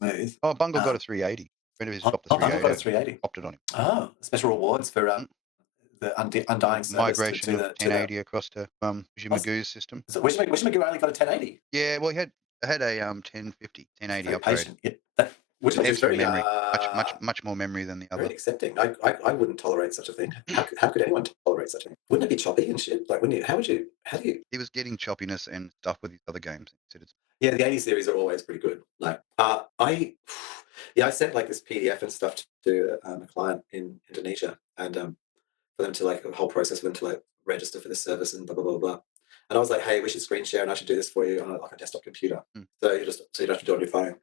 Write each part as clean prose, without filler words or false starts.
smooth. Oh, Bungle got a 380. Friend of his Oh, got the Bungle got a 380. 380. Opted on him. Oh, special rewards for Mm. the undying service to, Migration to of the to the. 1080 across to Oh, so Magoo's system. Wishmagu only got a 1080. Yeah, well, he had a 1050, It's 1080 very upgrade. patient. Yeah, that Wishmagu is Extra very memory, much more memory than the very other. accepting. I wouldn't tolerate such a thing. How could anyone tolerate such a thing? Wouldn't it be choppy and shit? Like, wouldn't you? How do you? He was getting choppiness and stuff with his other games. He said it's Yeah, the 80 series are always pretty good. Like, yeah, I sent like this PDF and stuff to a client in Indonesia, and for them to like a whole process for them to like register for this service and blah blah blah blah. And I was like, hey, we should screen share, and I should do this for you on like a desktop computer, mm, so you don't have to do it on your phone.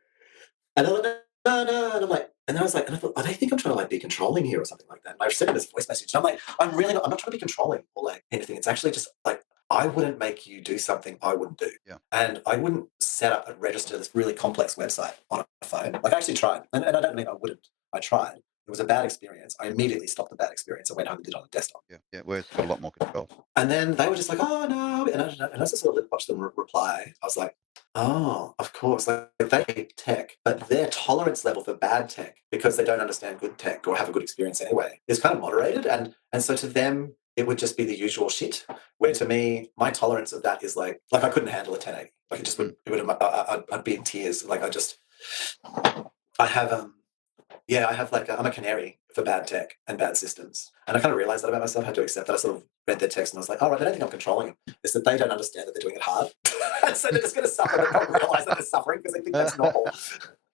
And they're like, no, no, and I'm like, and I was like, and I thought, oh, they think I'm trying to like be controlling here or something like that. And I sent them this voice message. And I'm like, I'm not trying to be controlling or like anything. It's actually just like, I wouldn't make you do something I wouldn't do. yeah. And I wouldn't set up and register this really complex website on a phone. Like I actually tried. And I don't mean I wouldn't. I tried. It was a bad experience. I immediately stopped the bad experience. I went home and did it on a desktop. Yeah, where it's got a lot more control. And then they were just like, oh no. And as I sort of watched them reply, I was like, oh, of course. Like they hate tech, but their tolerance level for bad tech, because they don't understand good tech or have a good experience anyway, is kind of moderated. And so to them, it would just be the usual shit. Where to me, my tolerance of that is like I couldn't handle a 1080. Like it just would, it would, I'd be in tears. Like I have yeah, I have like I'm a canary for bad tech and bad systems, and I kind of realized that about myself. I had to accept that. I sort of read their text and I was like, "Oh, right, they don't think I'm controlling them. It's that they don't understand that they're doing it hard, so they're just going to suffer. They don't realize that they're suffering because they think that's normal."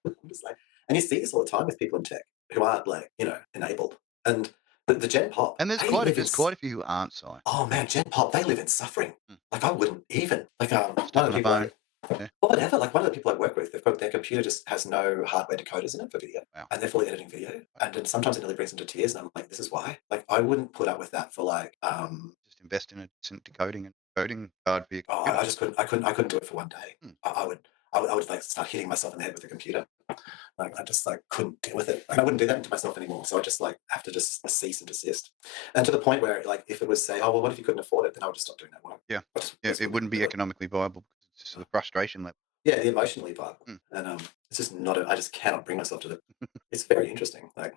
I'm just like, and you see this all the time with people in tech who aren't like enabled, and the Gen Pop And they live in. there's quite a few who aren't, Si. Oh man, Gen Pop they live in suffering. Mm. Like I wouldn't even like one Stuck of on the a people phone. Yeah. or whatever. Like one of the people I work with, they've got their computer just has no hardware decoders in it for video, Wow. and they're fully editing video. And then sometimes it nearly brings them to tears, and I'm like, this is why. Like I wouldn't put up with that for like. Just invest in a decent decoding and coding card for your Oh, computer. I just couldn't. I couldn't do it for one day. Mm. I would like start hitting myself in the head with the computer. Like I just like couldn't deal with it. Like I wouldn't do that to myself anymore. So I just like have to just cease and desist. And to the point where like if it was say, oh well, what if you couldn't afford it? Then I would just stop doing that work. Yeah. I Yeah, just it wouldn't wouldn't be do it. economically viable because it's just the frustration level. Yeah, emotionally viable. Mm. And it's just not. I just cannot bring myself to it. It's very interesting. Like